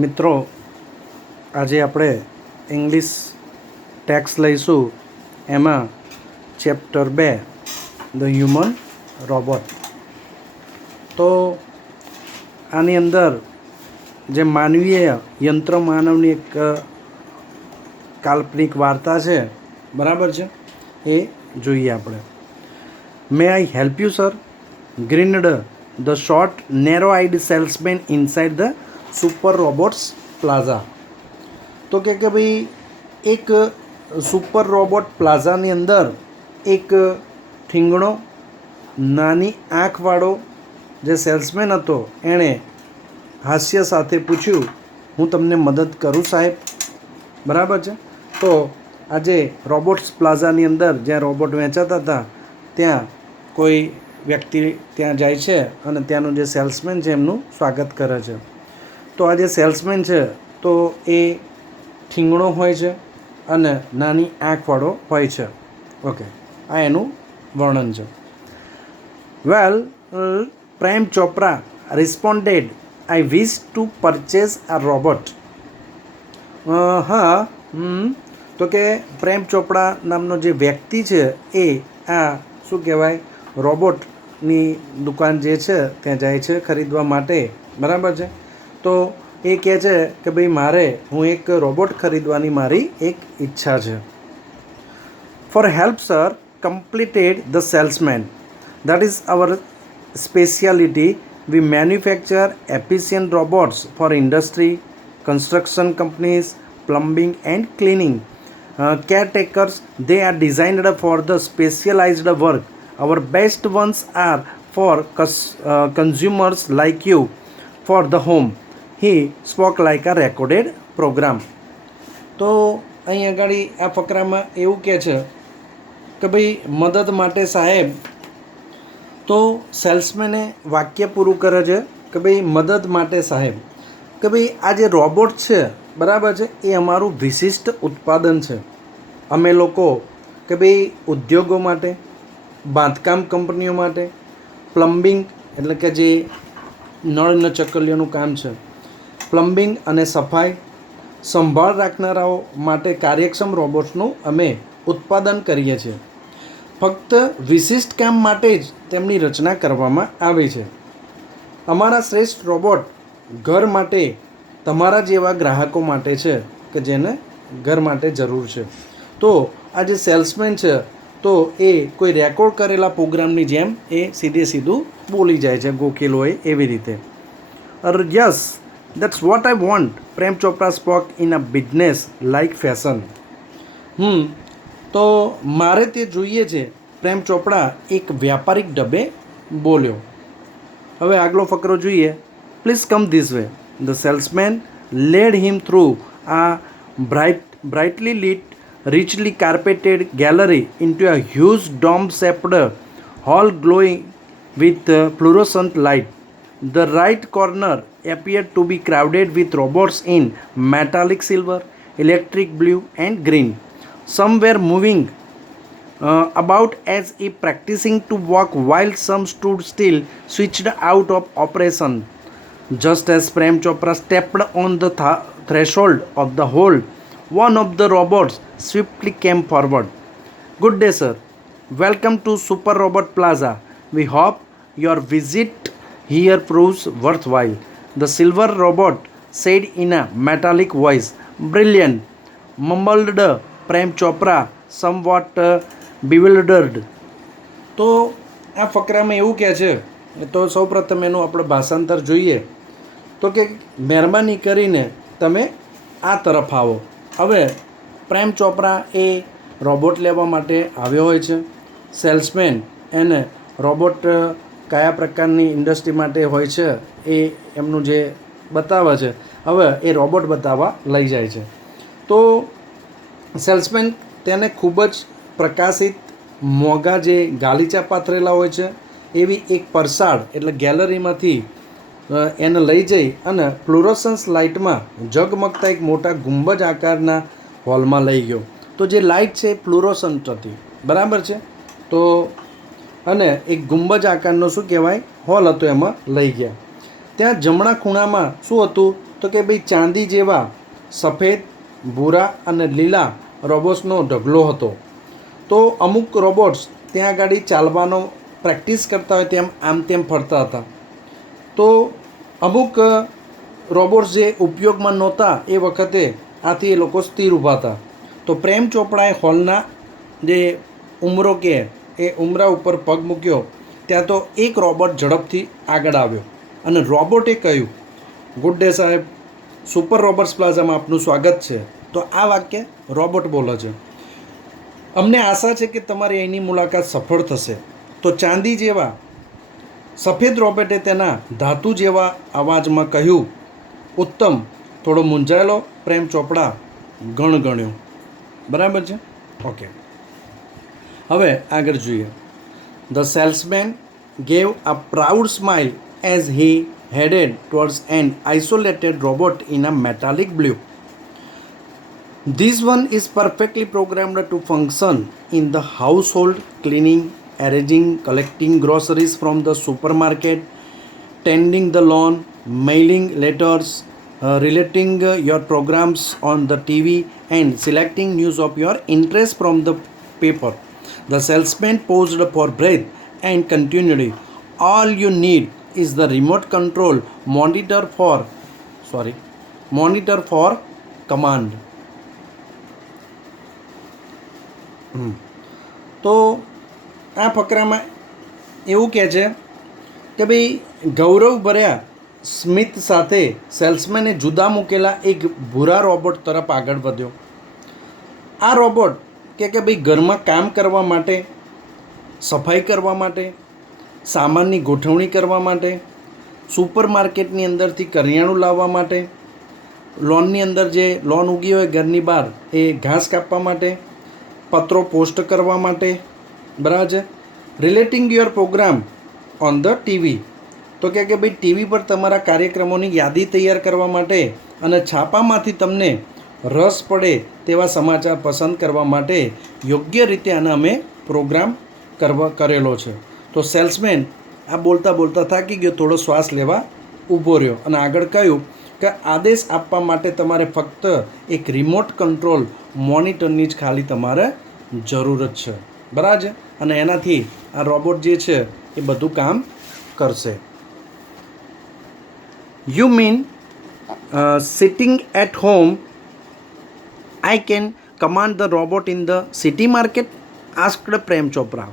મિત્રો, આજે આપણે ઇંગ્લિશ ટેક્સ્ટ લઈશું. એમાં ચેપ્ટર 2 ધ હ્યુમન રોબોટ. તો આની અંદર જે માનવીય યંત્ર માનવની એક કાલ્પનિક વાર્તા છે, બરાબર છે, એ જોઈએ આપણે. May I help you sir? Grinned the short narrow eyed salesman inside the super robots plaza. તો કે ભાઈ એક સુપર રોબોટ પ્લાઝાની અંદર એક ઠીંગણો નાની આંખવાળો જે સેલ્સમેન હતો એણે હાસ્ય સાથે પૂછ્યું, હું તમને મદદ કરું સાહેબ? બરાબર છે. તો આજે રોબોટ્સ પ્લાઝાની અંદર જ્યાં રોબોટ વેચાતા હતા ત્યાં કોઈ વ્યક્તિ ત્યાં જાય છે અને ત્યાંનું જે સેલ્સમેન છે એમનું સ્વાગત કરે છે. તો આ જે સેલ્સમેન છે તો એ ઠીંગણો હોય છે અને નાની આંખવાળો હોય છે. ઓકે, આ એનું વર્ણન છે. Well, Prem Chopra responded, I wish to purchase આ રોબોટ. હા, તો કે પ્રેમ ચોપડા નામનો જે વ્યક્તિ છે એ આ શું કહેવાય રોબોટની દુકાન જે છે ત્યાં જાય છે ખરીદવા માટે. બરાબર છે. તો એ કહે છે કે ભાઈ હું એક રોબોટ ખરીદવાની મારી એક ઈચ્છા છે. For help sir, completed the salesman. That is our speciality. We manufacture efficient robots for industry, construction companies, plumbing and cleaning. Caretakers, they are designed for the specialized work. Our best ones are for consumers like you, for the home. He spoke like a recorded program. તો અહીં આગળ આ ફકરામાં એવું કહે છે કે ભાઈ મદદ માટે સાહેબ. તો સેલ્સમેને વાક્ય પૂરું કરે છે કે ભાઈ મદદ માટે સાહેબ. કે ભાઈ આ જે રોબોટ છે, બરાબર છે, એ અમારું વિશિષ્ટ ઉત્પાદન છે. અમે લોકો કે ભાઈ ઉદ્યોગો માટે, બાંધકામ કંપનીઓ માટે, પ્લમ્બિંગ એટલે કે જે નળ અને ચકલીઓનું કામ છે, પ્લમ્બિંગ અને સફાઈ, સંભાળ રાખનારાઓ માટે કાર્યક્ષમ રોબોટ્સનું અમે ઉત્પાદન કરીએ છીએ. ફક્ત વિશિષ્ટ કામ માટે જ તેમની રચના કરવામાં આવી છે. અમારા શ્રેષ્ઠ રોબોટ ઘર માટે તમારા જેવા ગ્રાહકો માટે છે કે જેને ઘર માટે જરૂર છે. તો આ જે સેલ્સમેન છે તો એ કોઈ રેકોર્ડ કરેલા પ્રોગ્રામની જેમ એ સીધું બોલી જાય છે, ગોખેલો હોય એવી રીતે. Yes, that's what I want. Prem Chopra spoke in a business like fashion. તો મારે તે જોઈએ છે, પ્રેમ ચોપડા એક વ્યાપારિક ઢબે બોલ્યો. હવે આગલો ફકરો જોઈએ. Please come this way. The salesman led him through a brightly lit, richly carpeted gallery into a huge dome-shaped hall glowing with fluorescent light. The right corner appeared to be crowded with robots in metallic silver, electric blue and green. Some were moving about as if practicing to walk, while some stood still, switched out of operation. Just as Prem Chopra stepped on the threshold of the hall, one of the robots swiftly came forward. Good day, sir. Welcome to Super Robot Plaza. We hope your visit here proves worthwhile. The silver robot said in a metallic voice. Brilliant, mumbled Prem Chopra, somewhat bewildered. તો આ ફકરામાં એવું કહે છે, તો સૌપ્રથમ એનું આપણે ભાષાંતર જોઈએ. તો કે મહેરબાની કરીને તમે આ તરફ આવો. હવે પ્રેમ ચોપરા એ રોબોટ લેવા માટે આવ્યો હોય છે. સેલ્સમેન એને રોબોટ કયા પ્રકારની ઇન્ડસ્ટ્રી માટે હોય છે એ એમનું જે બતાવે છે, હવે એ રોબોટ બતાવવા લઈ જાય છે. તો સેલ્સમેન તેને ખૂબ જ પ્રકાશિત મોંઘા જે ગાલીચા પાથરેલા હોય છે એવી એક પરસાળ એટલે ગેલેરીમાંથી એને લઈ જઈ અને ફ્લોરોસન્સ લાઇટમાં ઝગમગતા એક મોટા ગુંબજ આકારના હોલમાં લઈ ગયો. તો જે લાઇટ છે એ ફ્લોરોસન્ટ હતી, બરાબર છે. તો અને એક ગુંબજ આકારનો શું કહેવાય હોલ હતો, એમાં લઈ ગયા. ત્યાં જમણા ખૂણામાં શું હતું તો કે ભાઈ ચાંદી જેવા સફેદ, ભૂરા અને લીલા રોબોટ્સનો ઢગલો હતો. તો અમુક રોબોટ્સ ત્યાં આગળ ચાલવાનો પ્રેક્ટિસ કરતા હોય તેમ આમ તેમ ફરતા હતા. તો અમુક રોબોટ્સ જે ઉપયોગમાં નહોતા એ વખતે આથી એ લોકો સ્થિર ઊભા હતા. તો પ્રેમ ચોપડાએ હોલના જે ઉમરો કે એ ઉમરા ઉપર પગ મૂક્યો ત્યાં તો એક રોબોટ ઝડપથી આગળ આવ્યો અને રોબોટે કહ્યું, ગુડ ડે સાહેબ, સુપર રોબોટ્સ પ્લાઝામાં આપનું સ્વાગત છે. તો આ વાક્ય રોબોટ બોલે છે. અમને આશા છે કે તમારી અહીંની મુલાકાત સફળ થશે. તો ચાંદી જેવા સફેદ રોબોટે તેના ધાતુ જેવા અવાજમાં કહ્યું, ઉત્તમ. થોડો મૂંઝાયેલો પ્રેમ ચોપડા ગણગણ્યો. બરાબર છે? ઓકે, હવે આગળ જોઈએ. The salesman gave a proud smile as he headed towards an isolated robot in a metallic blue. This one is perfectly programmed to function in the household, cleaning, arranging, collecting groceries from the supermarket, tending the lawn, mailing letters, relating your programs on the TV, and selecting news of your interest from the paper. The salesman paused for breath and continued, all you need is the remote control monitor for command. તો આ ફકરામાં એવું કહે છે કે ભાઈ ગૌરવ ભર્યા સ્મિત સાથે સેલ્સમેને જુદા મૂકેલા એક ભૂરા રોબોટ તરફ આગળ વધ્યો. આ રોબોટ કે ભાઈ ઘરમાં કામ કરવા માટે, સફાઈ કરવા માટે, સામાનની ગોઠવણી કરવા માટે, સુપર માર્કેટની અંદરથી કરિયાણું લાવવા માટે, લોનની અંદર જે લોન ઉગી હોય ઘરની બહાર એ ઘાસ કાપવા માટે, પત્રો પોસ્ટ કરવા માટે, બરાબર છે. Relating your programme on the TV, તો કે ભાઈ ટીવી પર તમારા કાર્યક્રમોની યાદી તૈયાર કરવા માટે અને છાપામાંથી તમને રસ પડે તેવા સમાચાર પસંદ કરવા માટે યોગ્ય રીતે આને અમે પ્રોગ્રામ કરેલો છે. તો સેલ્સમેન આ બોલતા બોલતા થાકી ગયો, થોડો શ્વાસ લેવા ઊભો રહ્યો અને આગળ કહ્યું કે આદેશ આપવા માટે તમારે ફક્ત એક રિમોટ કંટ્રોલ મોનિટરની જ ખાલી તમારે જરૂરત છે. બરાબર છે? અને એનાથી આ રોબોટ જે છે એ બધું કામ કરશે. You mean sitting at home I can command the robot in the city market? Asked Prem Chopra.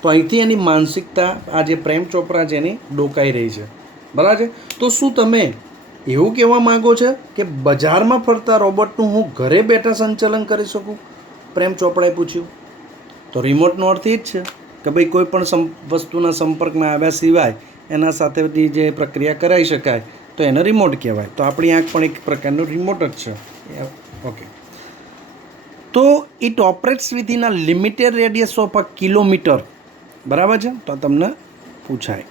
તો અહીંથી એની માનસિકતા આ જે પ્રેમ ચોપરા છે એની ડોકાઈ રહી છે. બરાબર છે? તો શું તમે એવું કહેવા માગો છો કે બજારમાં ફરતા રોબોટનું હું ઘરે બેઠા સંચાલન કરી શકું? પ્રેમ ચોપડાએ પૂછ્યું. તો રિમોટનો અર્થ એ જ છે કે ભાઈ કોઈ પણ વસ્તુના સંપર્કમાં આવ્યા સિવાય એના સાથેની જે પ્રક્રિયા કરાવી શકાય તો એને રિમોટ કહેવાય. તો આપણી આંખ પણ એક પ્રકારનો રિમોટ જ છે. ઓકે, તો it operates within a limited radius of a kilometre. બરાબર છે? તો તમને પૂછાય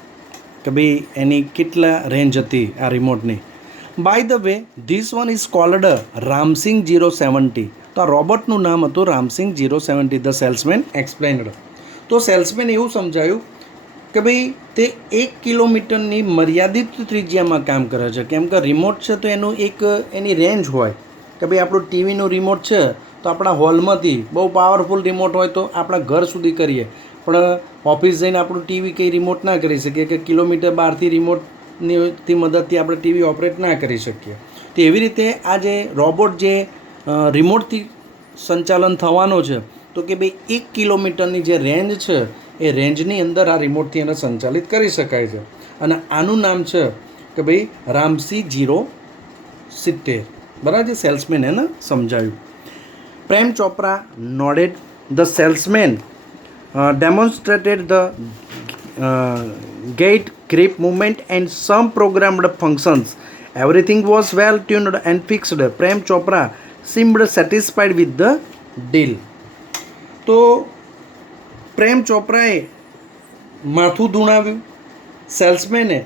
કે ભાઈ એની કેટલા રેન્જ હતી આ રિમોટની. By the way this one is called Ramsingh 070. તો આ રોબોટનું નામ હતું રામસિંગ 070. The salesman explained. તો સેલ્સમેન એવું સમજાયું કે ભાઈ તે 1 કિલોમીટરની મર્યાદિત ત્રિજ્યામાં કામ કરે છે. કેમ કે રિમોટ છે તો એનું એક એની રેન્જ હોય કે ભાઈ આપણું ટીવીનું રિમોટ છે તો આપણા હોલમાંથી બહુ પાવરફુલ રિમોટ હોય તો આપણા ઘર સુધી કરીએ, પણ ઓફિસ જઈને આપણું ટીવી કંઈ રિમોટ ના કરી શકીએ કે કિલોમીટર બહારથી રિમોટની મદદથી આપણે ટીવી ઓપરેટ ના કરી શકીએ. તો એવી રીતે આ જે રોબોટ જે રિમોટથી સંચાલન થવાનો છે તો કે ભાઈ 1 કિલોમીટરની જે રેન્જ છે એ રેન્જની અંદર આ રિમોટથી એને સંચાલિત કરી શકાય છે. અને આનું નામ છે કે ભાઈ રામસી 070. બરાબર છે? સેલ્સમેન એને સમજાવ્યું. Prem Chopra nodded. The salesman demonstrated the gait, grip, movement and some programmed functions. Everything was well tuned and fixed. Prem Chopra seemed satisfied with the deal. તો પ્રેમ ચોપરાએ માથું ધૂણાવ્યું. સેલ્સમેને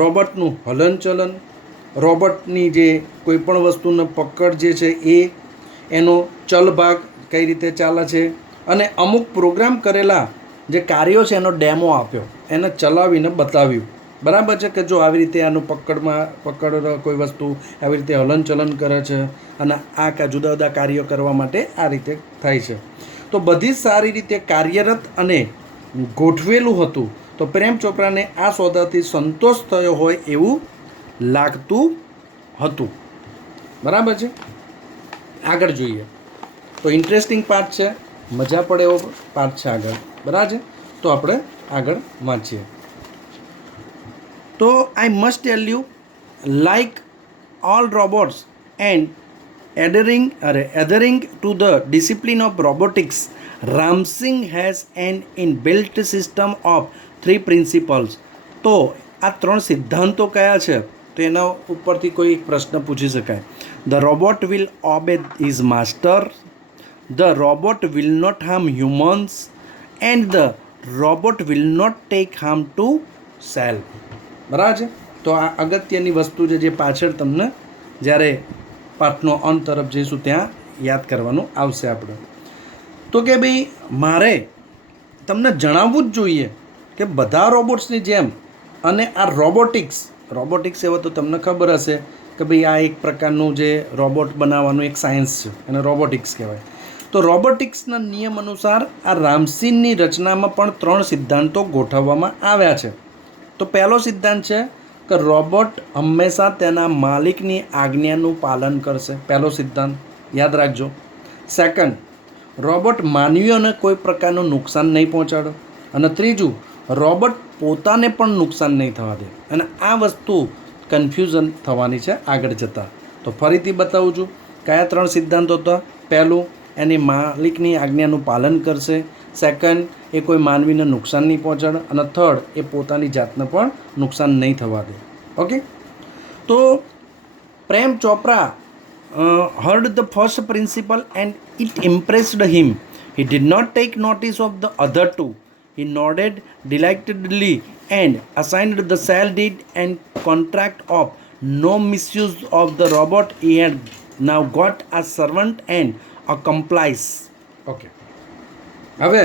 રોબોટનું હલનચલન, રોબોટની જે કોઈપણ વસ્તુનો પકડ જે છે એ, એનો ચલભાગ કઈ રીતે ચાલે છે અને અમુક પ્રોગ્રામ કરેલા જે કાર્યો છે એનો ડેમો આપ્યો, એને ચલાવીને બતાવ્યું. બરાબર છે કે જો આવી રીતે આનું પકડ કોઈ વસ્તુ આવી રીતે હલનચલન કરે છે અને આ જુદા જુદા કાર્યો કરવા માટે આ રીતે થાય છે. તો બધી સારી રીતે કાર્યરત અને ગોઠવેલું હતું. તો પ્રેમ ચોપરાને આ સોદાથી સંતોષ થયો હોય એવું લાગતું હતું. બરાબર છે. આગળ જોઈએ તો ઇન્ટરેસ્ટિંગ પાર્ટ છે, મજા પડે એવો પાર્ટ છે આગળ. બરાબર છે. તો આપણે આગળ વાંચીએ. તો I must tell you, like all robots and adhering to the discipline of robotics, Ramsing has an inbuilt system of 3 principles. તો આ 3 સિદ્ધાંતો કયા છે તો એના ઉપરથી કોઈ એક પ્રશ્ન પૂછી શકાય. The robot will obey his master, the robot will not harm humans and the robot will not take harm to self. બરાબર છે. તો આ અગત્યની વસ્તુ છે જે પાછળ તમને જ્યારે પાઠનો અંત તરફ જઈશું ત્યાં યાદ કરવાનું આવશે આપણે. તો કે ભાઈ મારે તમને જણાવવું જ જોઈએ કે બધા રોબોટ્સની જેમ અને આ રોબોટિક્સ એવો તો તમને ખબર હશે કે ભાઈ આ એક પ્રકારનું જે રોબોટ બનાવવાનું એક સાયન્સ છે એને રોબોટિક્સ કહેવાય. તો રોબોટિક્સના નિયમ અનુસાર આ રામસીનની રચનામાં પણ 3 સિદ્ધાંતો ગોઠવવામાં આવ્યા છે. તો પહેલો સિદ્ધાંત છે કે રોબોટ હંમેશા તેના માલિકની આજ્ઞાનું પાલન કરશે. પહેલો સિદ્ધાંત યાદ રાખજો. સેકન્ડ, રોબોટ માનવીઓને કોઈ પ્રકારનું નુકસાન નહીં પહોંચાડે. અને ત્રીજું, રોબોટ પોતાને પણ નુકસાન નહીં થવા દે. અને આ વસ્તુ કન્ફ્યુઝન થવાની છે આગળ જતાં. તો ફરીથી બતાવું છું કયા 3 સિદ્ધાંતો હતા. પહેલું, એની માલિકની આજ્ઞાનું પાલન કરશે. સેકન્ડ, એ કોઈ માનવીને નુકસાન નહીં પહોંચાડે. અને થર્ડ, એ પોતાની જાતને પણ નુકસાન નહીં થવા દે. ઓકે. તો Prem Chopra heard the first principle and it impressed him. He did not take notice of the other two. He nodded delightedly and assigned the sale deed and contract of no misuse of the robot. He had now got a servant and accomplice. Okay. હવે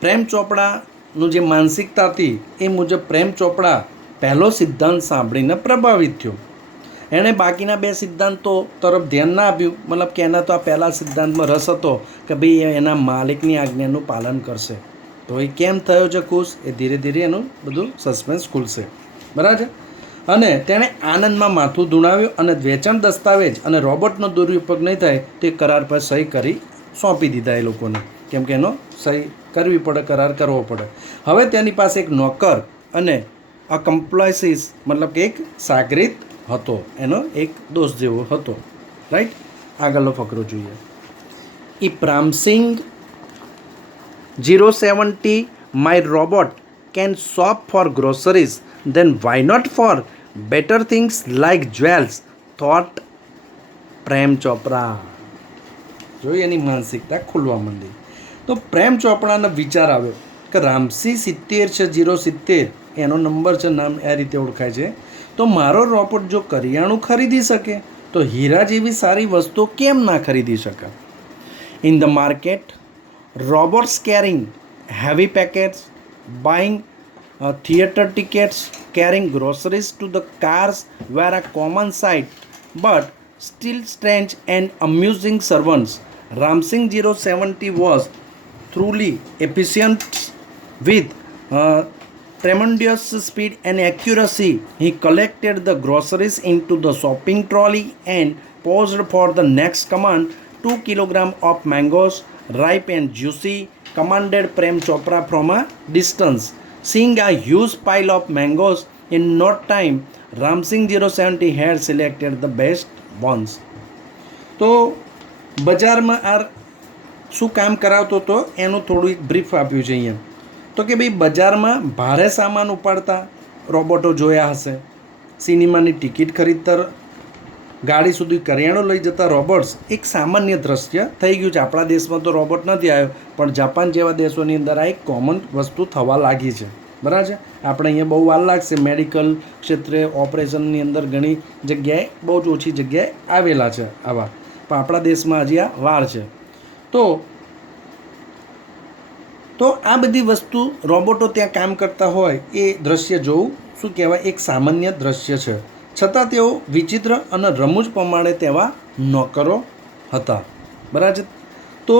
પ્રેમ ચોપડાનું જે માનસિકતા હતી એ મુજબ પ્રેમ ચોપડા પહેલો સિદ્ધાંત સાંભળીને પ્રભાવિત થયો. એણે બાકીના 2 સિદ્ધાંતો તરફ ધ્યાન ના આપ્યું. મતલબ કે એના તો આ પહેલા સિદ્ધાંતમાં રસ હતો કે ભાઈ એના માલિકની આજ્ઞાનું પાલન કરશે. તો એ કેમ થયો છે ખુશ, એ ધીરે ધીરે એનું બધું સસ્પેન્સ ખુલશે. બરાબર છે. અને તેણે આનંદમાં માથું ધૂણાવ્યું અને વેચાણ દસ્તાવેજ અને રોબોટનો દુરુપયોગ નહીં થાય તે કરાર પર સહી કરી સોંપી દીધા એ લોકોને. કેમ કે એનો સહી કરવી પડે, કરાર કરવો પડે. હવે તેની પાસે એક નોકર અને અકમ્પ્લાઇસીસ મતલબ કે એક સાગરીત હતો, એનો એક દોસ્ત જેવો હતો. રાઈટ. આગળનો ફકરો જોઈએ. If Ram Singh 070 my robot can shop for groceries, then why not for better things like jewels, thought Prem Chopra. જોઈ એની માનસિકતા ખુલવા માંડી. તો પ્રેમ ચોપડાનો વિચાર આવ્યો કે રામસી 70 છે, 070 એનો નંબર છે, નામ આ રીતે ઓળખાય છે. તો મારો રોબોટ જો કરિયાણું ખરીદી શકે તો હીરા જેવી સારી વસ્તુઓ કેમ ના ખરીદી શકે. In the market, robots carrying heavy packets, buying theater tickets, carrying groceries to the cars were a common sight, but still strange and amusing servants. Ramsing 070 was truly efficient with tremendous speed and accuracy. He collected the groceries into the shopping trolley and paused for the next command. 2 kilograms of mangoes, ripe and juicy, commanded Prem Chopra from a distance. Seeing a huge pile of mangoes, in no time, Ramsing 070 had selected the best ones. તો બજારમાં આ શું કામ કરાવતો હતો એનું થોડું એક brief આપ્યું છે અહીંયા. તો કે ભાઈ બજારમાં ભારે સામાન ઉપાડતા રોબોટો જોયા હશે, સિનેમાની ટિકિટ ખરીદતા, ગાડી સુધી કરિયાણું લઈ જતા રોબોટ્સ એક સામાન્ય દ્રશ્ય થઈ ગયું છે. આપણા દેશમાં તો રોબોટ નથી આવ્યો, પણ જાપાન જેવા દેશોની અંદર આ એક કોમન વસ્તુ થવા લાગી છે. બરાબર છે. આપણે અહીંયા બહુ વાર લાગશે. મેડિકલ ક્ષેત્રે ઓપરેશનની અંદર ઘણી જગ્યાએ બહુ જ ઓછી જગ્યાએ આવેલા છે આવા, પણ આપણા દેશમાં હજી આ વાર છે. તો આ બધી વસ્તુ રોબોટો ત્યાં કામ કરતા હોય એ દ્રશ્ય જોવું શું કહેવાય એક સામાન્ય દ્રશ્ય છે, છતાં તેઓ વિચિત્ર અને રમૂજ પ્રમાણે તેવા નોકરો હતા. બરાબર. તો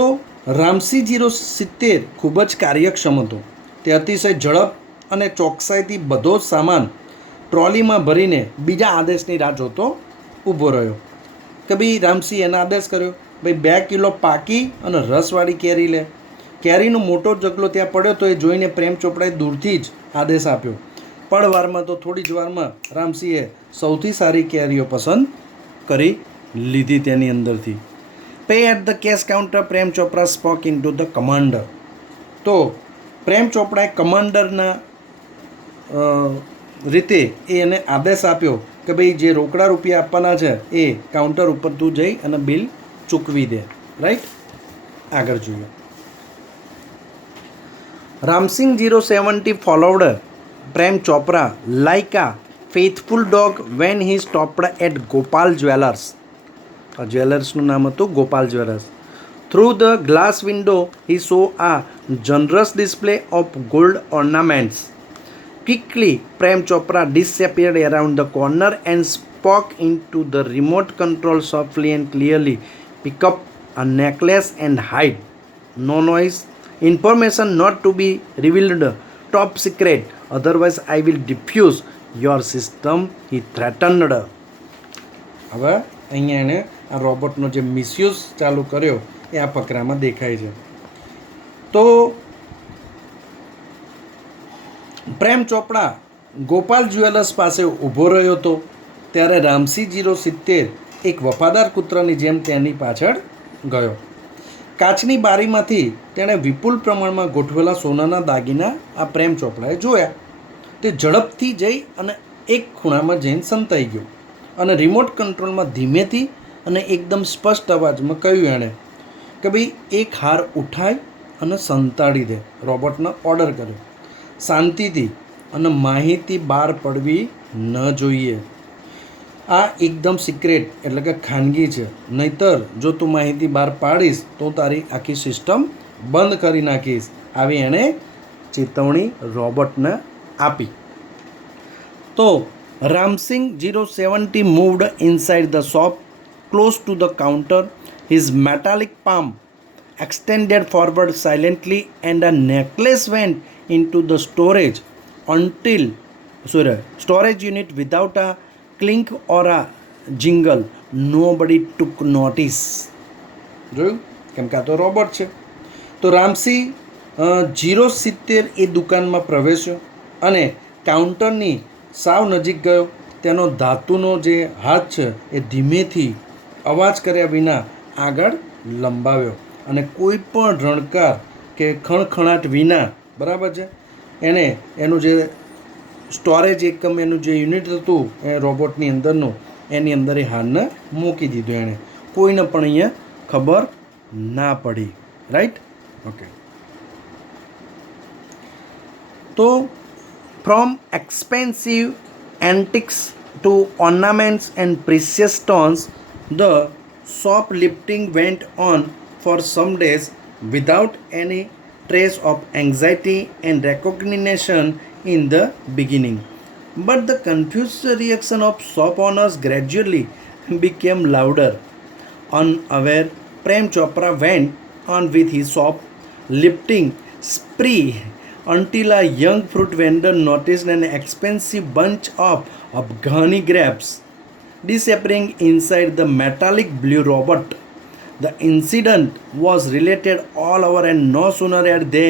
રામસી 070 ખૂબ જ કાર્યક્ષમ હતો. તે અતિશય ઝડપ અને ચોકસાઈથી બધો જ સામાન ટ્રોલીમાં ભરીને બીજા આદેશની રાહ જોતો ઊભો રહ્યો કે ભાઈ રામસી એને આદેશ કર્યો, ભાઈ 2 કિલો પાકી અને રસવાળી કેરી લે. કેરીનો મોટો જગલો ત્યાં પડ્યો તો એ જોઈને પ્રેમ ચોપડાએ દૂરથી જ આદેશ આપ્યો. પળવારમાં તો થોડી જ વારમાં રામસીએ સૌથી સારી કેરીઓ પસંદ કરી લીધી તેની અંદરથી. Pay at the cash counter Prem Chopra spoke in to the commander. તો પ્રેમ ચોપડાએ કમાન્ડરના રીતે એને આદેશ આપ્યો કે ભાઈ જે રોકડા રૂપિયા આપવાના છે એ કાઉન્ટર ઉપર તું જઈ અને બિલ ચૂકવી દે. રાઈટ. આગળ જોઈએ. Ram Singh 070 followed Prem Chopra like a faithful dog when he stopped at Gopal Jewellers. જ્વેલર્સનું નામ હતું Gopal jewellers. Through the glass window he saw a generous display of gold ornaments. Quickly Prem Chopra disappeared around the corner and spoke into the remote control softly and clearly. Pick up a necklace and hide. No noise. Information not to be revealed. Top secret. Otherwise I will defuse your system, he threatened. હવે અહીંયા એને આ રોબોટનો જે misuse ચાલુ કર્યો એ આ ફકરામાં દેખાય છે. તો પ્રેમ ચોપડા ગોપાલ જ્વેલર્સ પાસે ઊભો રહ્યો હતો ત્યારે રામસી 070 એક વફાદાર કૂતરાની જેમ તેની પાછળ ગયો. કાચની બારીમાંથી તેણે વિપુલ પ્રમાણમાં ગોઠવેલા સોનાના દાગીના આ પ્રેમ ચોપડાએ જોયા. તે ઝડપથી જઈ અને એક ખૂણામાં જઈને સંતાઈ ગયો અને રિમોટ કંટ્રોલમાં ધીમેથી અને એકદમ સ્પષ્ટ અવાજમાં કહ્યું એણે કે ભાઈ એક હાર ઉઠાય અને સંતાડી દે. રોબોટને ઓર્ડર કર્યો શાંતિથી અને માહિતી બહાર પડવી ન જોઈએ. આ એકદમ સિક્રેટ એટલે કે ખાનગી છે, નહીતર જો તું માહિતી બહાર પાડીશ તો તારી આખી સિસ્ટમ બંધ કરી નાખીશ. આવી એણે ચેતવણી રોબોટને આપી. તો Ramsingh 070 moved inside the shop close to the counter. His metallic palm extended forward silently and a necklace went into the storage unit without a clink or a jingle. Nobody took notice. જોયું? કેમ કે આ તો robot છે. તો રામસી 070 એ દુકાનમાં પ્રવેશ્યો અને કાઉન્ટરની સાવ નજીક ગયો. તેનો ધાતુનો જે હાથ છે એ ધીમેથી અવાજ કર્યા વિના આગળ લંબાવ્યો અને કોઈ પણ રણકાર કે ખણખણાટ વિના, બરાબર છે, એણે એનું જે સ્ટોરેજ એકમ એનું જે યુનિટ હતું એ રોબોટની અંદરનું એની અંદર એ હારને મૂકી દીધું એણે. કોઈને પણ અહીંયા ખબર ના પડી. રાઈટ. ઓકે. તો from expensive antiques to ornaments and precious stones the shoplifting went on for some days without any trace of anxiety and recognition in the beginning. But the confused reaction of shop owners gradually became louder. Unaware, Prem Chopra went on with his shoplifting spree until a young fruit vendor noticed an expensive bunch of Afghani grapes disappearing inside the metallic blue robot. The incident was related all over, and no sooner had they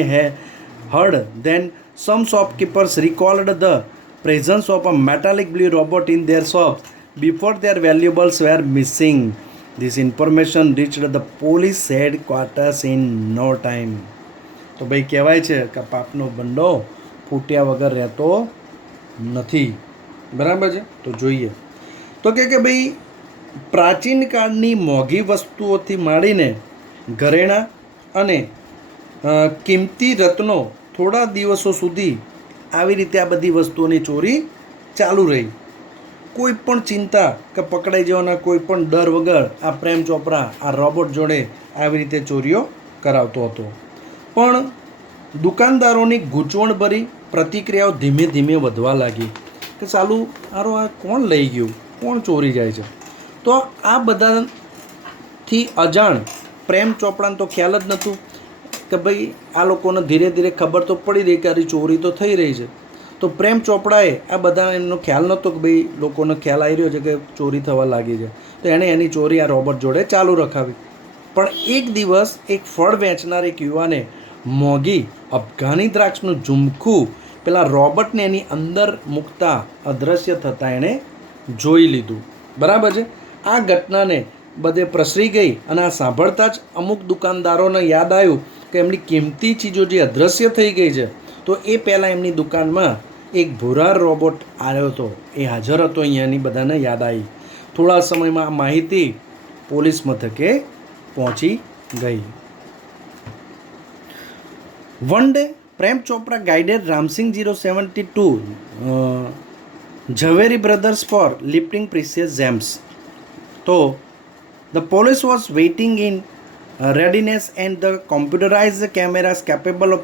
heard than some shopkeepers recalled the presence of a metallic blue robot in their shops before their valuables were missing. This information reached the police headquarters in no time. તો ભાઈ કહેવાય છે કે પાપનો બંડો ફૂટ્યા વગર રહેતો નથી. બરાબર છે. તો જોઈએ. તો કે ભાઈ પ્રાચીન કાળની મોંઘી વસ્તુઓથી માંડીને ઘરેણાં અને કિંમતી રત્નો થોડા દિવસો સુધી આવી રીતે આ બધી વસ્તુઓની ચોરી ચાલુ રહી. કોઈ પણ ચિંતા કે પકડાઈ જવાના કોઈ પણ ડર વગર આ પ્રેમ ચોપરા આ રોબોટ જોડે આવી રીતે ચોરીઓ કરાવતો હતો. પણ દુકાનદારોની ગૂંચવણભરી પ્રતિક્રિયાઓ ધીમે ધીમે વધવા લાગી. કે ચાલુ આરો આ કોણ લઈ ગયું, કોણ ચોરી જાય છે. તો આ બધાથી અજાણ પ્રેમ ચોપડાને તો ખ્યાલ જ નહોતું કે ભાઈ આ લોકોને ધીરે ધીરે ખબર તો પડી રહી કે આરી ચોરી તો થઈ રહી છે. તો પ્રેમ ચોપડાએ આ બધા એમનો ખ્યાલ નહોતો કે ભાઈ લોકોને ખ્યાલ આવી રહ્યો છે કે ચોરી થવા લાગી છે. તો એણે એની ચોરી આ રોબર્ટ જોડે ચાલુ રખાવી. પણ એક દિવસ એક ફળ વેચનાર એક યુવાને મોંઘી અફઘાની દ્રાક્ષનું ઝુમખું પેલા રોબર્ટને એની અંદર મૂકતા અદૃશ્ય થતાં એણે જોઈ લીધું. બરાબર છે. આ ઘટનાને બધે પ્રસરી ગઈ અને આ સાંભળતા જ અમુક દુકાનદારોને યાદ આવ્યું કે એમની કિંમતી ચીજો જે અદૃશ્ય થઈ ગઈ છે. તો એ પહેલાં એમની દુકાનમાં એક ભૂરાર રોબોટ આવ્યો હતો, એ હાજર હતો. અહીંયાની બધાને યાદ આવી. થોડા સમયમાં આ માહિતી પોલીસ મથકે પહોંચી ગઈ. One day Prem Chopra guided Ramsingh 072 Zaveri Brothers for lifting precious gems. તો the police was waiting in readiness and the computerized cameras capable of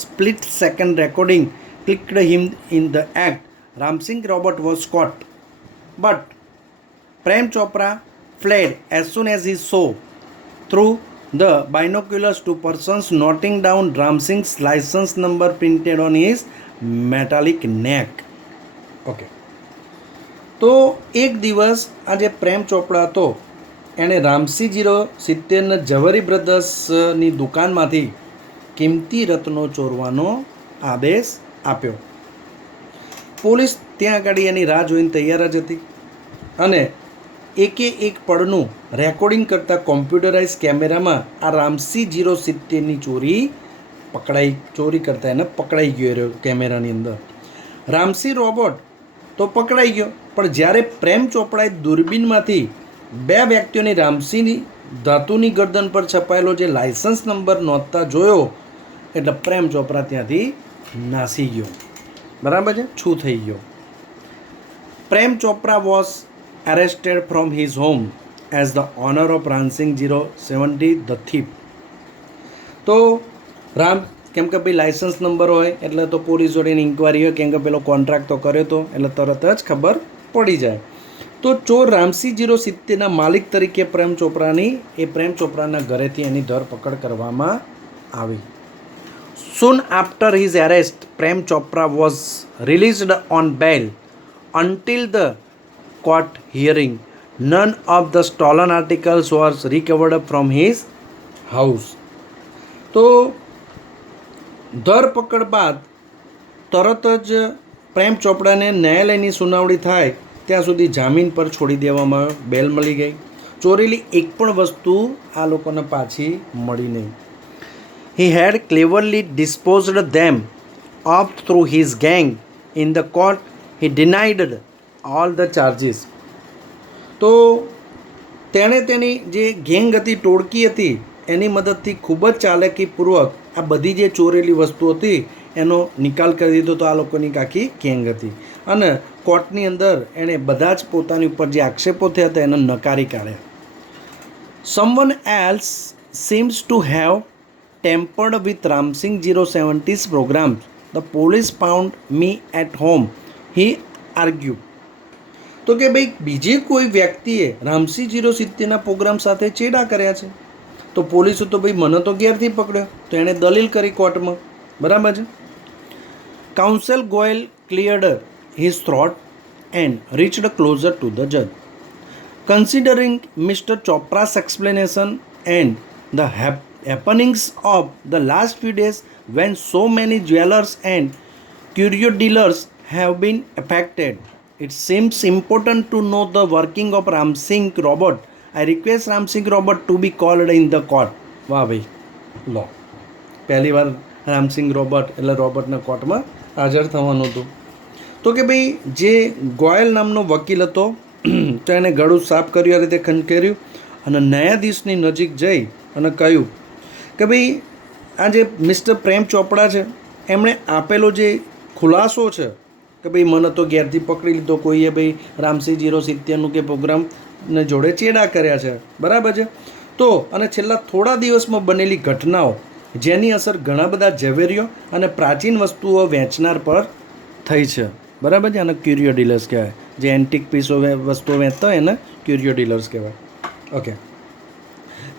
split-second recording clicked him in the act. Ramsing robot was caught, but Prem Chopra fled as soon as he saw through the binoculars to persons noting down Ramsing's license number printed on his metallic neck. Okay. તો એક દિવસ આજે પ્રેમ ચોપડા હતો એણે રામસી 070 ઝવેરી બ્રધર્સની દુકાનમાંથી કિંમતી રત્નો ચોરવાનો આદેશ આપ્યો. પોલીસ ત્યાં આગળ એની રાહ જોઈને તૈયાર જ હતી અને એકે એક પળનું રેકોર્ડિંગ કરતા કોમ્પ્યુટરાઇઝ કેમેરામાં આ રામસી 070ની ચોરી કરતા એને પકડાઈ ગયો રહ્યો કેમેરાની અંદર. રામસી રોબોટ તો પકડાઈ ગયો, પણ જ્યારે પ્રેમ ચોપડાએ દૂરબીનમાંથી બે વ્યક્તિઓની રામસીની ધાતુની ગરદન પર છપાયેલો જે લાયસન્સ નંબર નોંધતા જોયો એટલે પ્રેમ ચોપરા ત્યાંથી નાસી ગયો. બરાબર છે, છૂ થઈ ગયો. Prem Chopra was arrested from his home as the owner of Ramsingh 070 the thief. તો કેમ કે ભાઈ લાયસન્સ નંબર હોય એટલે તો પોલીસ જોડેની ઇન્કવાયરી હોય, કેમ કે પેલો કોન્ટ્રાક્ટ તો કર્યો હતો એટલે તરત જ ખબર પડી જાય. તો ચોર રામસી 070ના માલિક તરીકે પ્રેમ ચોપરાના ઘરેથી એની ધરપકડ કરવામાં આવી. Soon after his arrest, Prem Chopra was released on bail. Until the court hearing, none of the stolen articles was recovered from his house. તો ધરપકડ બાદ તરત જ પ્રેમ ચોપડાને ન્યાયાલયની સુનાવણી થાય ત્યાં સુધી જામીન પર છોડી દેવામાં આવ્યો, બેલ મળી ગઈ. ચોરેલી એક પણ વસ્તુ આ લોકોને પાછી મળી નહીં. He had cleverly disposed them of through his gang. In the court, he denied all the charges. તો તેણે તેની જે ગેંગ હતી, ટોળકી હતી, એની મદદથી ખૂબ જ ચાલાકીપૂર્વક આ બધી જે ચોરેલી વસ્તુ હતી એનો નિકાલ કરી દીધો. તો આ લોકોની આખી ગેંગ હતી અને કોર્ટની અંદર એણે બધા જ પોતાની ઉપર જે આક્ષેપો થયા હતા એને નકારી કાઢ્યા. Someone else seems to have tampered with Ramsing 070's programs. The police found me at home, he argued. તો કે ભાઈ બીજી કોઈ વ્યક્તિએ રામસી 070ના પ્રોગ્રામ સાથે ચેડા કર્યા છે. તો પોલીસે તો ભાઈ મને તો ઘેરથી પકડ્યો, તો એણે દલીલ કરી કોર્ટમાં. બરાબર છે. Counsel Goyal cleared his throat and reached closer to the judge. Considering Mr. Chopra's explanation and the happenings of the last few days when so many jewelers and curio dealers have been affected, it seems important to know the working of Ramsing robot. I request Ramsing robot to be called in the court. વાહ ભાઈ, લો પહેલી વાર Ram Singh robot એટલે રોબોટના કોર્ટમાં હાજર થવાનું હતું. તો કે ભાઈ જે ગોયલ નામનો વકીલ હતો તો એને ગળું સાફ કર્યું, આ રીતે ખંખેર્યું અને ન્યાયાધીશની નજીક જઈ અને કહ્યું કે ભાઈ આ જે મિસ્ટર પ્રેમ ચોપડા છે એમણે આપેલો જે ખુલાસો છે કે ભાઈ મને તો ઘેરથી પકડી લીધો, કોઈએ ભાઈ રામસી 070નું કે પ્રોગ્રામને જોડે ચેડા કર્યા છે. બરાબર છે. તો અને છેલ્લા થોડા દિવસમાં બનેલી ઘટનાઓ જેની અસર ઘણા બધા ઝવેરીઓ અને પ્રાચીન વસ્તુઓ વેચનાર પર થઈ છે. બરાબર છે. આને ક્યુરિયો ડીલર્સ કહેવાય. જે એન્ટિક પીસો વસ્તુઓ વેચતા હોય એને ક્યુરિયો ડીલર્સ કહેવાય. ઓકે,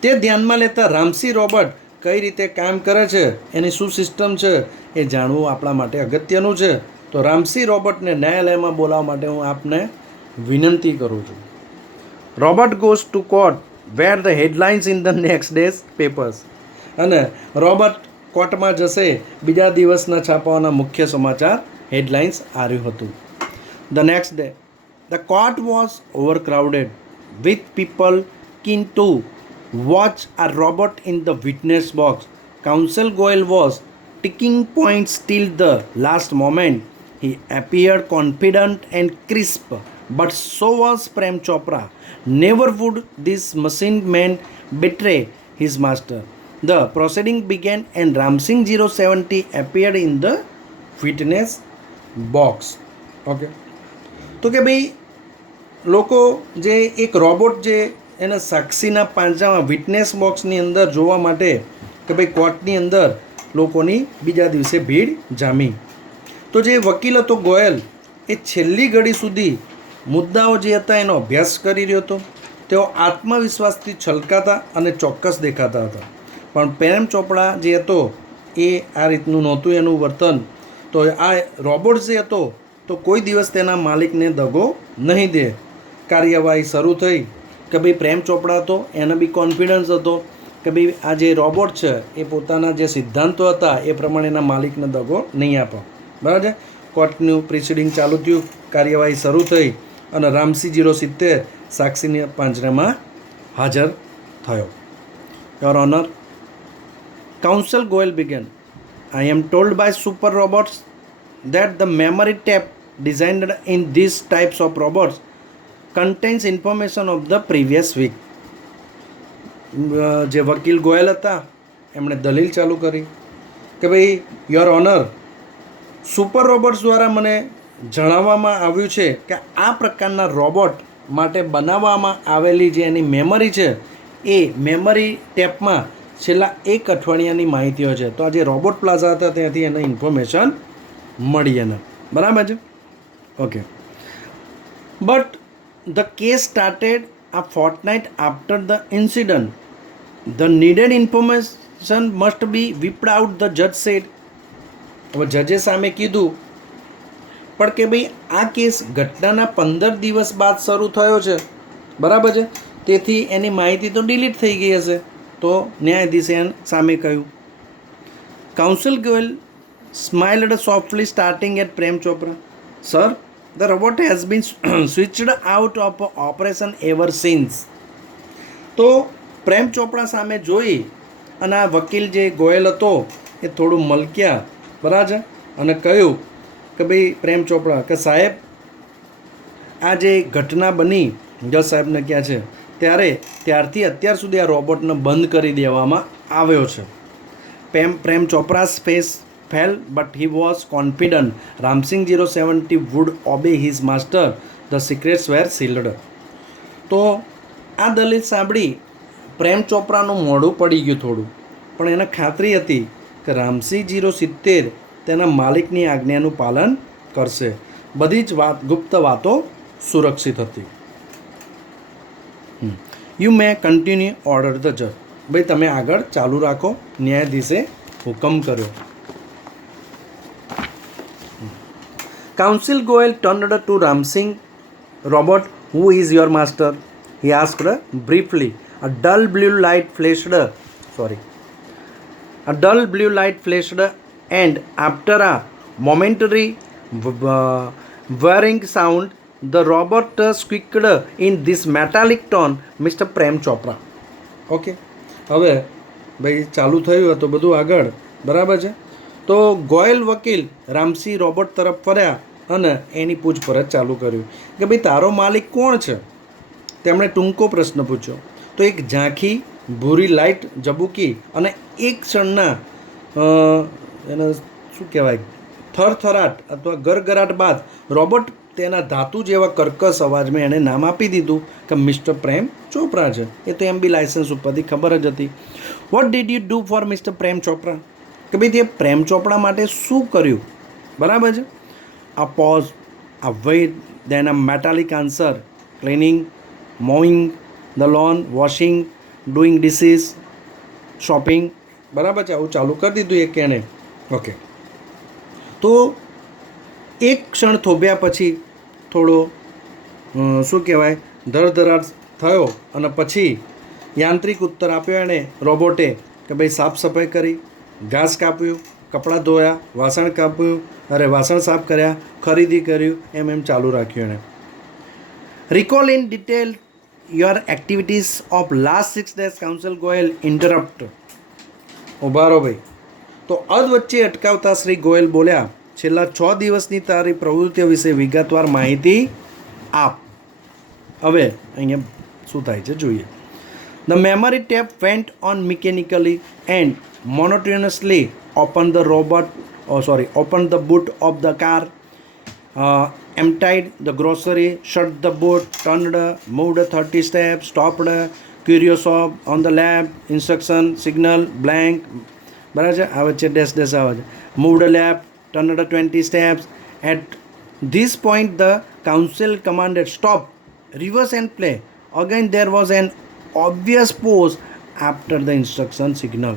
તે ધ્યાનમાં લેતા રામસી રોબોટ કઈ રીતે કામ કરે છે, એની શું સિસ્ટમ છે એ જાણવું આપણા માટે અગત્યનું છે. તો રામસી રોબોટને ન્યાયાલયમાં બોલાવવા માટે હું આપને વિનંતી કરું છું. Robot goes to court where the headlines in the next day's papers. અને રોબોટ કોર્ટમાં જશે, બીજા દિવસના છાપાઓના મુખ્ય સમાચાર હેડલાઇન્સ આવ્યું હતું. The next day the court was overcrowded with people keen to watch a robot in the witness box. Counsel Goel was ticking points till the last moment. He appeared confident and crisp, but so was Prem Chopra. Never would this machine man betray his master. The proceeding began and Ramsing 070 appeared in the witness box. Okay. તો કે ભાઈ લોકો જે એક robot જે એને સાક્ષીના પાંજરામાં witness બોક્સની અંદર જોવા માટે કે ભાઈ કોર્ટની અંદર લોકોની બીજા દિવસે ભીડ જામી. તો જે વકીલ હતો ગોયલ એ છેલ્લી ઘડી સુધી મુદ્દાઓ જે હતા એનો અભ્યાસ કરી રહ્યો હતો. તેઓ આત્મવિશ્વાસથી છલકાતા અને ચોક્કસ દેખાતા હતા. પણ પ્રેમ ચોપડા જે હતો એ આ રીતનું નહોતું એનું વર્તન. તો આ રોબોટ જે હતો તો કોઈ દિવસ તેના માલિકને દગો નહીં દે. કાર્યવાહી શરૂ થઈ કે ભાઈ પ્રેમ ચોપડા હતો એને બી કોન્ફિડન્સ હતો કે ભાઈ આ જે રોબોટ છે એ પોતાના જે સિદ્ધાંતો હતા એ પ્રમાણે એના માલિકને દગો નહીં આપે. બરાબર છે. કોર્ટનું પ્રિસિડિંગ ચાલુ થયું, કાર્યવાહી શરૂ થઈ અને રામસી 070 સાક્ષીના પાંજરામાં હાજર થયો. Your honour, counsel Goyal began, I am told by super robots that the memory tape designed in these types of robots contains information of the previous week. જે વકીલ ગોયલ હતા એમણે દલીલ ચાલુ કરી કે ભાઈ યોર ઓનર, સુપર રોબોટ્સ દ્વારા મને જણાવવામાં આવ્યું છે કે આ પ્રકારના રોબોટ માટે બનાવવામાં આવેલી જે એની મેમરી છે એ મેમરી ટેપમાં છેલ્લા એક અઠવાડિયાની માહિતીઓ છે. તો આ જે રોબોટ પ્લાઝા હતા ત્યાંથી એને ઇન્ફોર્મેશન મળી એને. બરાબર છે. Okay, but the case started a fortnight after the incident. The needed information must be whipped out, the judge said. હવે જજે સામે કીધું પણ કે ભાઈ આ કેસ ઘટનાના 15 દિવસ બાદ શરૂ થયો છે. બરાબર છે. તેથી એની માહિતી તો ડિલીટ થઈ ગઈ હશે. તો ન્યાયાધીશે સામે કહ્યું. Council Goyal smiled softly, starting at Prem Chopra. Sir, the robot has been switched out of operation ever since. તો પ્રેમ ચોપડા સામે જોઈ અને આ વકીલ જે ગોયલ હતો એ થોડું મલક્યા. બરાબર. અને કહ્યું કે ભાઈ પ્રેમ ચોપડા કે સાહેબ આ જે ઘટના બની જજ સાહેબને ક્યાં છે ત્યારથી અત્યાર સુધી આ રોબોટને બંધ કરી દેવામાં આવ્યો છે. પ્રેમ ચોપરા's face fell, but he was confident Ramsing 070 would obey his master. The secrets were sealed. તો આ દલીલ સાંભળી પ્રેમ ચોપરાનું મોઢું પડી ગયું થોડું, પણ એને ખાતરી હતી કે રામસી 070 તેના માલિકની આજ્ઞાનું પાલન કરશે. બધી જ ગુપ્ત વાતો સુરક્ષિત હતી. You may continue order the જજ. ભાઈ તમે આગળ ચાલુ રાખો, ન્યાયાધીશે હુકમ કર્યો. Counsel Goel turned to Ramsing robot. Who is your master? He asked briefly. A dull blue light flashed. A dull blue light flashed, and after a momentary whirring sound, the robot squeaked in this metallic tone, Mr. Prem Chopra. Okay. હવે ભાઈ ચાલુ થયું હતું બધું આગળ. બરાબર છે. તો ગોયલ વકીલ રામસી રોબોટ તરફ ફર્યા અને એની પૂછપરછ ચાલુ કર્યું કે ભાઈ તારો માલિક કોણ છે. તેમણે ટૂંકો પ્રશ્ન પૂછ્યો. તો એક ઝાંખી ભૂરી લાઇટ ઝબૂકી અને એક ક્ષણના એને શું કહેવાય થરથરાટ અથવા ગરગરાટ બાદ રોબોટ તેના ધાતુ જેવા કર્કશ અવાજમાં એણે નામ આપી દીધું કે મિસ્ટર પ્રેમ ચોપરા છે. એ તો એમ બી લાયસન્સ ઉપરથી ખબર જ હતી. What did you do for mister Prem Chopra? કે ભાઈ તે પ્રેમ ચોપડા માટે શું કર્યું? બરાબર છે. A pause avoid then a metallic answer, cleaning, mowing the lawn, washing, doing dishes, shopping. બરાબર છે, આવું ચાલુ કરી દીધું એક એને. ઓકે, તો એક ક્ષણ થોભ્યા પછી થોડો શું કહેવાય ધરધરાટ થયો અને પછી યાંત્રિક ઉત્તર આપ્યો એણે રોબોટે કે ભાઈ સાફ સફાઈ કરી, ઘાસ કાપ્યું, કપડાં ધોયા, વાસણ કાપ્યું, વાસણ સાફ કર્યા, ખરીદી કર્યું, એમ ચાલુ રાખ્યું એણે. Recall in detail your activities of last 6 days. Council Goyal interrupt. ઉભા રહો ભાઈ. તો અધ વચ્ચે અટકાવતા શ્રી ગોયલ બોલ્યા, છેલ્લા 6 દિવસની તારી પ્રવૃત્તિઓ વિશે વિગતવાર માહિતી આપ. હવે અહીંયા શું થાય છે જોઈએ. The memory tape went on mechanically and monotonously. Opened the boot of the car, emptied the grocery, shut the boot, turned, moved 30 steps, stopped, curious on the lab, instruction, signal, blank, બરાબર છે, આવે છે dash dash આવે છે, moved left, turned 20 steps. At this point the council commanded stop, reverse and play. Again there was an obvious pause after the instruction signal.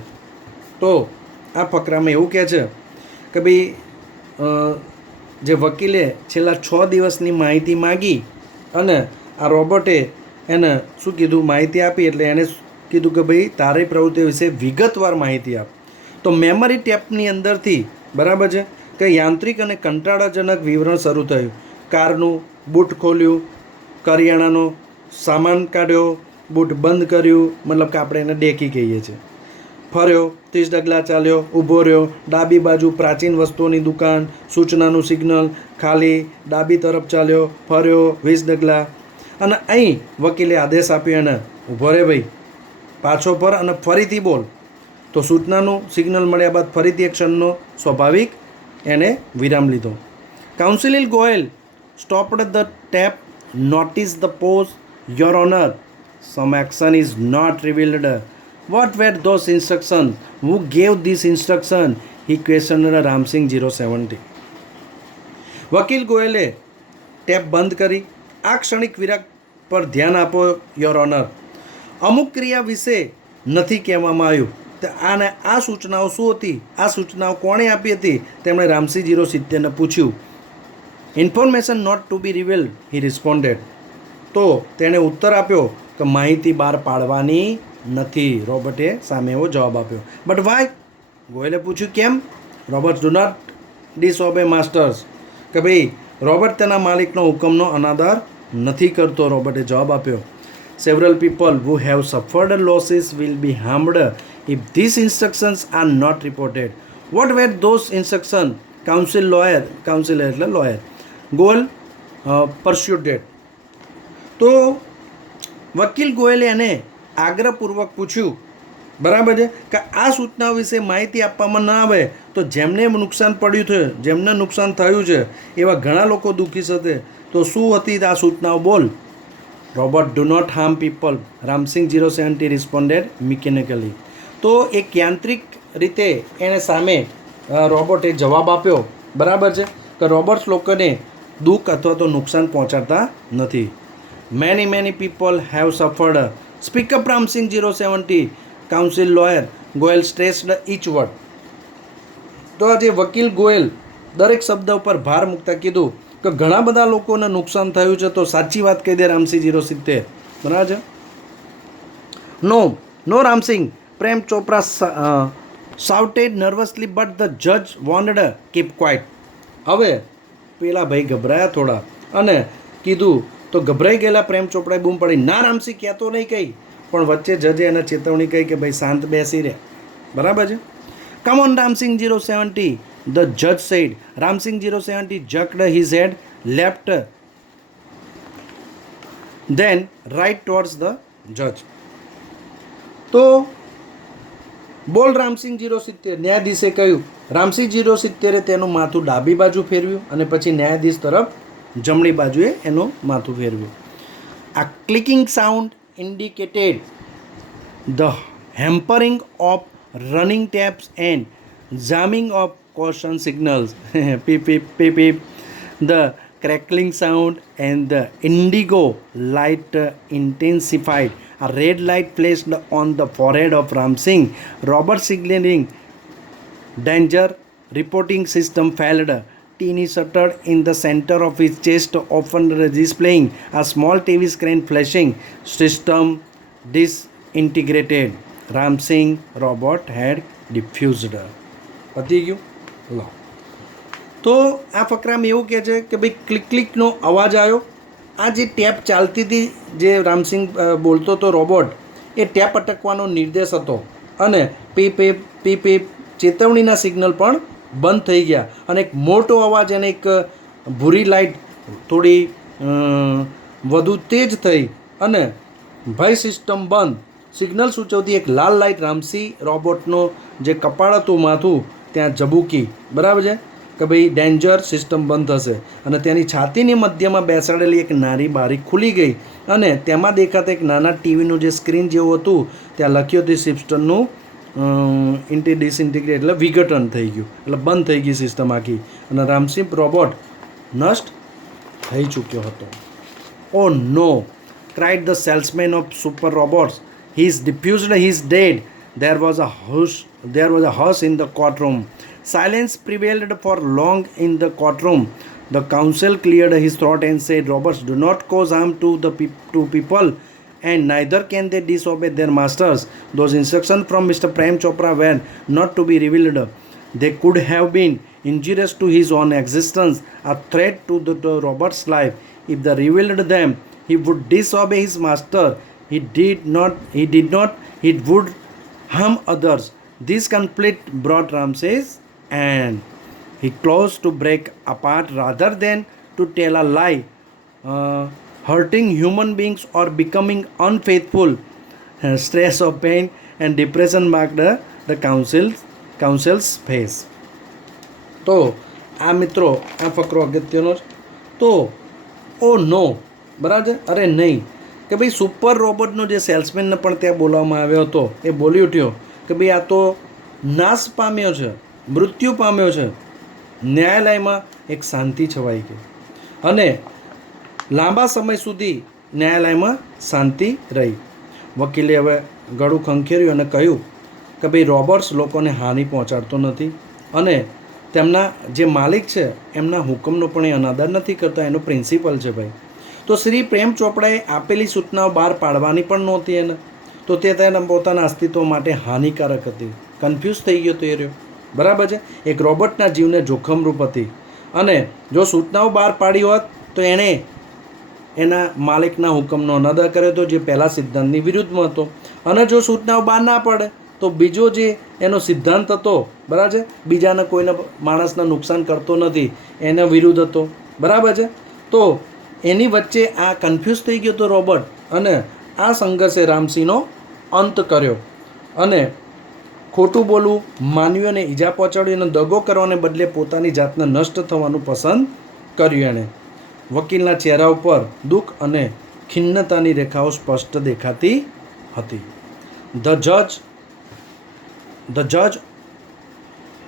તો આ ફકરામાં એવું કહે છે કે ભાઈ જે વકીલે છેલ્લા 6 દિવસની માહિતી માગી અને આ રોબોટે એને શું કીધું, માહિતી આપી. એટલે એણે કીધું કે ભાઈ તારી પ્રવૃત્તિ વિશે વિગતવાર માહિતી આપ. તો મેમરી ટેપની અંદરથી બરાબર છે કે યાંત્રિક અને કંટાળાજનક વિવરણ શરૂ થયું. કારનું બૂટ ખોલ્યું, કરિયાણાનો સામાન કાઢ્યો, બૂટ બંધ કર્યું, મતલબ કે આપણે એને ડેકી કહીએ છીએ. ફર્યો, 30 ડગલા ચાલ્યો, ઊભો રહ્યો, ડાબી બાજુ પ્રાચીન વસ્તુઓની દુકાન, સૂચનાનું સિગ્નલ, ખાલી, ડાબી તરફ ચાલ્યો, ફર્યો 20 ડગલા. અને અહીં વકીલે આદેશ આપ્યો એને, ઊભો રહે ભાઈ, પાછો ફર અને ફરીથી બોલ. તો સૂચનાનું સિગ્નલ મળ્યા બાદ ફરીથી એક ક્ષણનો સ્વાભાવિક એને વિરામ લીધો. Counsel Goyal stopped the tape, notice the pause. Your honour, some action is not revealed. What were those instructions? Who gave this instruction? He questioned Ramsing 070. વકીલ ગોયલે ટેપ બંધ કરી. આ ક્ષણિક વિરામ પર ધ્યાન આપો યોર ઓનર. અમુક ક્રિયા વિશે નથી કહેવામાં આવ્યું. આને આ સૂચનાઓ શું હતી, આ સૂચનાઓ કોણે આપી હતી, તેમણે રામસી 070ને પૂછ્યું. Information not to be revealed, he responded. તો તેણે ઉત્તર આપ્યો કે માહિતી બહાર પાડવાની નથી. રોબર્ટે સામે એવો જવાબ આપ્યો. But why? ગોયલે પૂછ્યું કેમ? Robot do not disobey masters. કે ભાઈ રોબર્ટ તેના માલિકનો હુકમનો અનાદર નથી કરતો. રોબર્ટે જવાબ આપ્યો. Several people who have suffered losses will be harmed if these instructions are not reported. What were those instructions? Counsel એટલે lawyer. Goel pursued it. તો વકીલ ગોયલે એને આગ્રહપૂર્વક પૂછ્યું, બરાબર છે, કે આ સૂચનાઓ વિશે માહિતી આપવામાં ન આવે તો જેમને નુકસાન પડ્યું છે, જેમને નુકસાન થયું છે, એવા ઘણા લોકો દુઃખી થશે. તો શું હતી આ સૂચનાઓ, બોલ. Robot do not harm people, Ramsingh 070 responded mechanically. તો એક યાંત્રિક રીતે એણે સામે રોબોટે જવાબ આપ્યો, બરાબર છે, કે રોબોટ્સ લોકોને દુઃખ અથવા તો નુકસાન પહોંચાડતા નથી. Many people have suffered. Speak up Ramsingh 070, counsel lawyer Goyal stressed each word. તો આજે વકીલ ગોયલ દરેક શબ્દ ઉપર ભાર મૂકતા કીધું કે ઘણા બધા લોકોને નુકસાન થયું છે, તો સાચી વાત કહી દે રામસિંગ 070, બરાબર છે. નો Ram Singh, Prem Chopra shouted nervously, but the judge warned, keep quiet. હવે પેલા ભાઈ ગભરાયા થોડા અને કીધું, તો ગભરાઈ ગયેલા પ્રેમ ચોપડાએ બૂમ પડી, ના રામસિંહ કહેતો નહીં કંઈ. પણ વચ્ચે જજે એને ચેતવણી કહી કે ભાઈ શાંત બેસી રહે, બરાબર છે. Come on Ramsingh 070, the judge said. Ramsing 070 jerked his head left, then right towards the judge. તો બોલ રામસિંગ 070, ન્યાયાધીશે કહ્યું. રામસિંગ 070એ તેનું માથું ડાબી બાજુ ફેરવ્યું અને પછી ન્યાયાધીશ તરફ જમણી બાજુએ એનું માથું ફેરવ્યું. આ clicking sound indicated the hampering of running taps and jamming of caution signals. Peep, peep, peep, peep. The crackling sound and the indigo light intensified. A red light flashed on the forehead of Ram Singh. Robert signaling danger. Reporting system failed. Teeny shutter in the center of his chest, often displaying a small TV screen flashing. System disintegrated. Ram Singh robot had diffused. પતી ગયું. લો તો આ ફકરામાં એવું કહે છે કે ભાઈ click ક્લિકનો અવાજ આવ્યો. આ જે ટેપ ચાલતી હતી, જે રામસિંહ બોલતો હતો રોબોટ, એ ટેપ અટકવાનો નિર્દેશ હતો અને પીપ પીપ પીપ પીપ ચેતવણીના સિગ્નલ પણ બંધ થઈ ગયા અને એક મોટો અવાજ અને એક ભૂરી લાઇટ થોડી વધુ તેજ થઈ અને ભય સિસ્ટમ બંધ. સિગ્નલ સૂચવતી એક લાલ લાઇટ રામસિંહ રોબોટનો જે કપાળ હતું, માથું, ત્યાં ઝબૂકી. બરાબર છે કે ભાઈ ડેન્જર, સિસ્ટમ બંધ થશે. અને તેની છાતીની મધ્યમાં બેસાડેલી એક નાની બારી ખુલી ગઈ અને તેમાં દેખાતા એક નાના ટીવીનું જે સ્ક્રીન જેવું હતું ત્યાં લખ્યું હતું સિસ્ટમનું ડિસઇન્ટિગ્રેટ એટલે વિઘટન થઈ ગયું, એટલે બંધ થઈ ગઈ સિસ્ટમ આખી અને રામસિંહ રોબોટ નષ્ટ થઈ ચૂક્યો હતો. ઓ નો, cried the salesman of super robots. He's diffused, he's dead. There was a hush in the courtroom. Silence prevailed for long in the courtroom. The counsel cleared his throat and said, robots do not cause harm to people, and neither can they disobey their masters. Those instructions from Mr. Prem Chopra were not to be revealed. They could have been injurious to his own existence, a threat to the robot's life. If they revealed them, he would disobey his master. He did not, it would harm others. This conflict brought Ramses and he closed to break apart rather than to tell a lie, hurting human beings or becoming unfaithful. Stress of pain and depression marked the council's face. તો આ મિત્રો આ ફકરો અગત્યનો. તો ઓ નો, બરાબર છે, અરે નહીં, કે ભાઈ સુપર રોબોટનો જે સેલ્સમેનને પણ ત્યાં બોલાવવામાં આવ્યો હતો એ બોલી ઉઠ્યો કે ભાઈ આ તો નાશ પામ્યો છે, મૃત્યુ પામ્યો છે. ન્યાયાલયમાં એક શાંતિ છવાઈ ગઈ અને લાંબા સમય સુધી ન્યાયાલયમાં શાંતિ રહી. વકીલે હવે ગળું ખંખેર્યું અને કહ્યું કે ભાઈ રોબોટ્સ લોકોને હાનિ પહોંચાડતો નથી અને તેમના જે માલિક છે એમના હુકમનો પણ એ અનાદર નથી કરતા, એનો પ્રિન્સિપલ છે ભાઈ. તો શ્રી પ્રેમ ચોપડાએ આપેલી સૂચનાઓ બહાર પાડવાની પણ નહોતી એને, તો તે તેના પોતાના અસ્તિત્વ માટે હાનિકારક હતી. કન્ફ્યુઝ થઈ ગયો તો એ રહ્યો. બરાબર છે, એક રોબોટના જીવને જોખમરૂપ હતી અને જો સૂચનાઓ બહાર પાડી હોત તો એણે એના માલિકના હુકમનો અનાદર કર્યો હતો, જે પહેલાં સિદ્ધાંતની વિરુદ્ધમાં હતો. અને જો સૂચનાઓ બહાર ના પડે તો બીજો જે એનો સિદ્ધાંત હતો, બરાબર છે, બીજાને કોઈને માણસને નુકસાન કરતો નથી, એના વિરુદ્ધ હતો. બરાબર છે, તો એની વચ્ચે આ કન્ફ્યુઝ થઈ ગયો હતો રોબોટ અને આ સંઘર્ષે રામસિંહનો અંત કર્યો અને ખોટું બોલવું, માનવીઓને ઈજા પહોંચાડવી અને દગો કરવાને બદલે પોતાની જાતને નષ્ટ થવાનું પસંદ કર્યું એણે. વકીલના ચહેરા ઉપર દુઃખ અને ખિન્નતાની રેખાઓ સ્પષ્ટ દેખાતી હતી. The judge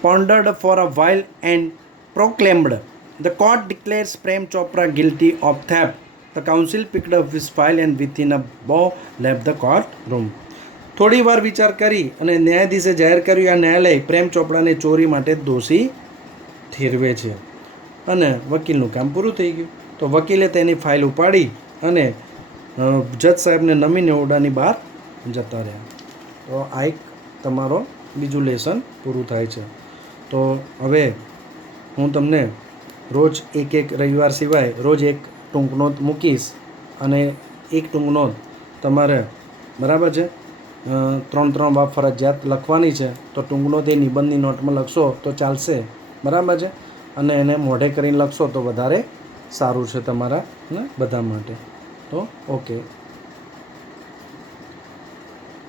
pondered for a while and proclaimed, the court declares Prem Chopra guilty of theft. The counsel picked up his file and within a bow left the court room. થોડી વાર વિચાર કરી અને ન્યાયાધીશે જાહેર કર્યું આ ન્યાયાલય પ્રેમ ચોપડાને ચોરી માટે દોષી ઠેરવે છે અને વકીલનું કામ પૂરું થઈ ગયું. તો વકીલે તેની ફાઇલ ઉપાડી અને જજ સાહેબને નમીને ઓરડાની બહાર જતા રહ્યા. તો આ એક તમારો બીજું લેસન પૂરું થાય છે. તો હવે હું તમને રોજ એક રવિવાર સિવાય રોજ એક ટૂંક નોંધ મૂકીશ અને એક ટૂંક નોંધ તમારે, બરાબર છે, 3 વાર ફરજિયાત લખવાની છે. તો ટૂંક નોંધ એ નિબંધની નોટમાં લખશો તો ચાલશે, બરાબર છે, અને એને મોઢે કરીને લખશો તો વધારે સારું છે તમારા બધા માટે. તો ઓકે.